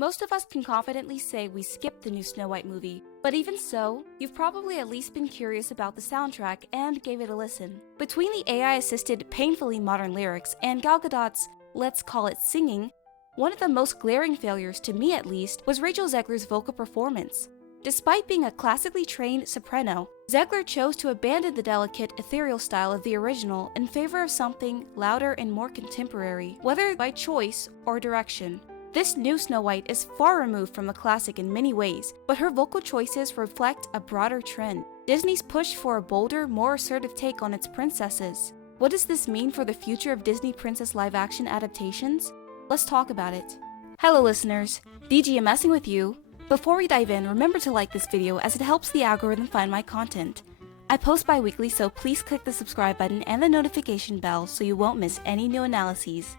Most of us can confidently say we skipped the new Snow White movie, but even so, you've probably at least been curious about the soundtrack and gave it a listen. Between the AI-assisted, painfully modern lyrics and Gal Gadot's, let's call it singing, one of the most glaring failures, to me at least, was Rachel Zegler's vocal performance. Despite being a classically trained soprano, Zegler chose to abandon the delicate, ethereal style of the original in favor of something louder and more contemporary, whether by choice or direction. This new Snow White is far removed from the classic in many ways, but her vocal choices reflect a broader trend. Disney's push for a bolder, more assertive take on its princesses. What does this mean for the future of Disney princess live-action adaptations? Let's talk about it. Hello listeners, DG messing with you. Before we dive in, remember to like this video as it helps the algorithm find my content. I post bi-weekly, so please click the subscribe button and the notification bell so you won't miss any new analyses.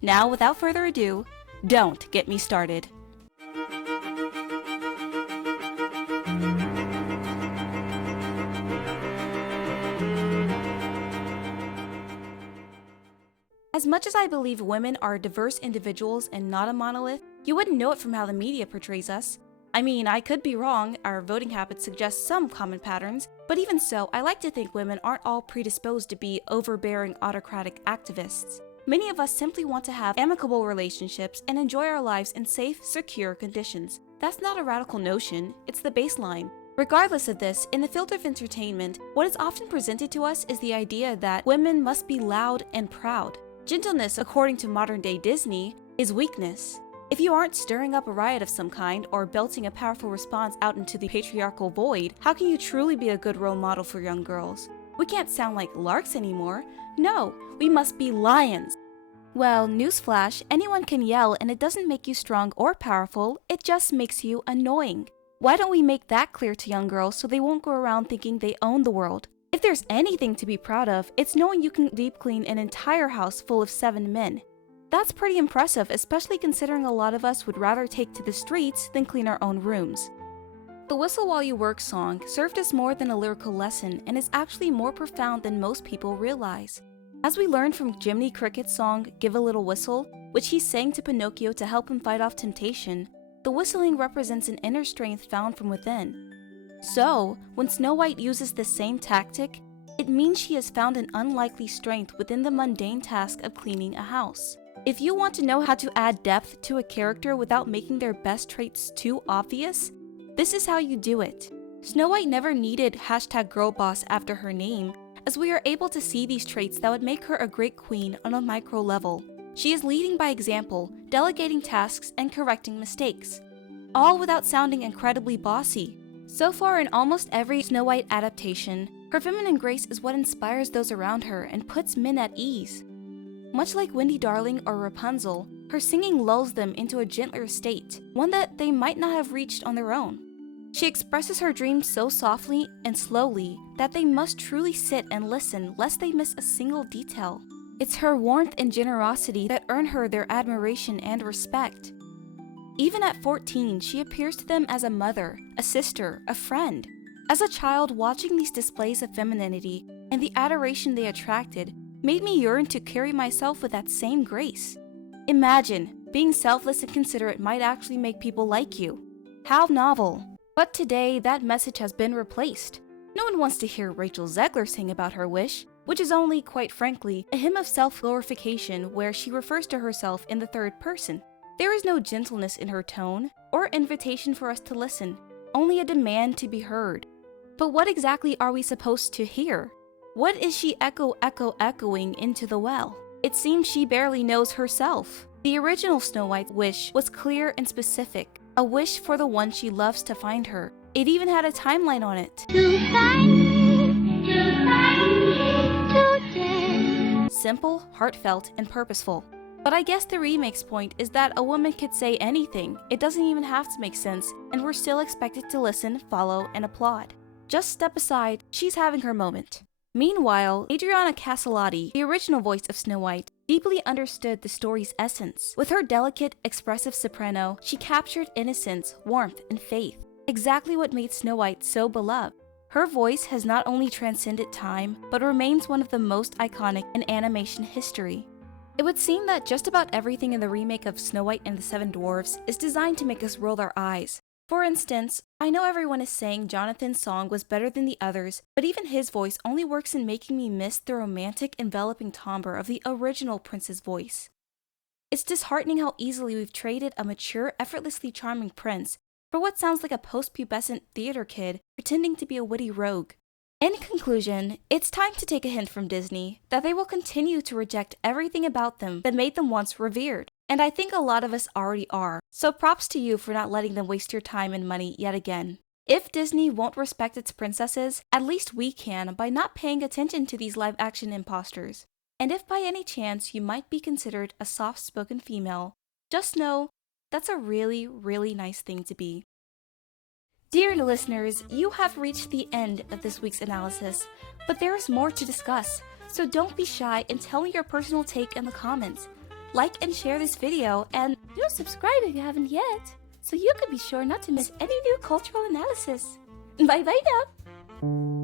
Now, without further ado, don't get me started. As much as I believe women are diverse individuals and not a monolith, you wouldn't know it from how the media portrays us. I mean, I could be wrong, our voting habits suggest some common patterns, but even so, I like to think women aren't all predisposed to be overbearing autocratic activists. Many of us simply want to have amicable relationships and enjoy our lives in safe, secure conditions. That's not a radical notion, it's the baseline. Regardless of this, in the field of entertainment, what is often presented to us is the idea that women must be loud and proud. Gentleness, according to modern-day Disney, is weakness. If you aren't stirring up a riot of some kind or belting a powerful response out into the patriarchal void, how can you truly be a good role model for young girls? We can't sound like larks anymore. No, we must be lions. Well, newsflash, anyone can yell and it doesn't make you strong or powerful, it just makes you annoying. Why don't we make that clear to young girls so they won't go around thinking they own the world? If there's anything to be proud of, it's knowing you can deep clean an entire house full of 7 men. That's pretty impressive, especially considering a lot of us would rather take to the streets than clean our own rooms. The Whistle While You Work song served as more than a lyrical lesson and is actually more profound than most people realize. As we learned from Jiminy Cricket's song Give a Little Whistle, which he sang to Pinocchio to help him fight off temptation, the whistling represents an inner strength found from within. So, when Snow White uses this same tactic, it means she has found an unlikely strength within the mundane task of cleaning a house. If you want to know how to add depth to a character without making their best traits too obvious, this is how you do it. Snow White never needed #girlboss after her name, as we are able to see these traits that would make her a great queen on a micro level. She is leading by example, delegating tasks and correcting mistakes, all without sounding incredibly bossy. So far in almost every Snow White adaptation, her feminine grace is what inspires those around her and puts men at ease. Much like Wendy Darling or Rapunzel, her singing lulls them into a gentler state, one that they might not have reached on their own. She expresses her dreams so softly and slowly that they must truly sit and listen lest they miss a single detail. It's her warmth and generosity that earn her their admiration and respect. Even at 14, she appears to them as a mother, a sister, a friend. As a child, watching these displays of femininity and the adoration they attracted made me yearn to carry myself with that same grace. Imagine, being selfless and considerate might actually make people like you. How novel. But today, that message has been replaced. No one wants to hear Rachel Zegler sing about her wish, which is only, quite frankly, a hymn of self-glorification where she refers to herself in the third person. There is no gentleness in her tone, or invitation for us to listen, only a demand to be heard. But what exactly are we supposed to hear? What is she echoing into the well? It seems she barely knows herself. The original Snow White's wish was clear and specific, a wish for the one she loves to find her. It even had a timeline on it. To find me today. Simple, heartfelt, and purposeful. But I guess the remake's point is that a woman could say anything, it doesn't even have to make sense, and we're still expected to listen, follow, and applaud. Just step aside, she's having her moment. Meanwhile, Adriana Caselotti, the original voice of Snow White, deeply understood the story's essence. With her delicate, expressive soprano, she captured innocence, warmth, and faith, exactly what made Snow White so beloved. Her voice has not only transcended time, but remains one of the most iconic in animation history. It would seem that just about everything in the remake of Snow White and the Seven Dwarfs is designed to make us roll our eyes. For instance, I know everyone is saying Jonathan's song was better than the others, but even his voice only works in making me miss the romantic, enveloping timbre of the original prince's voice. It's disheartening how easily we've traded a mature, effortlessly charming prince for what sounds like a post-pubescent theater kid pretending to be a witty rogue. In conclusion, it's time to take a hint from Disney that they will continue to reject everything about them that made them once revered. And I think a lot of us already are, so props to you for not letting them waste your time and money yet again. If Disney won't respect its princesses, at least we can by not paying attention to these live-action imposters. And if by any chance you might be considered a soft-spoken female, just know that's a really, really nice thing to be. Dear listeners, you have reached the end of this week's analysis, but there is more to discuss, so don't be shy and tell me your personal take in the comments. Like and share this video, and do subscribe if you haven't yet, so you can be sure not to miss any new cultural analysis. Bye bye now!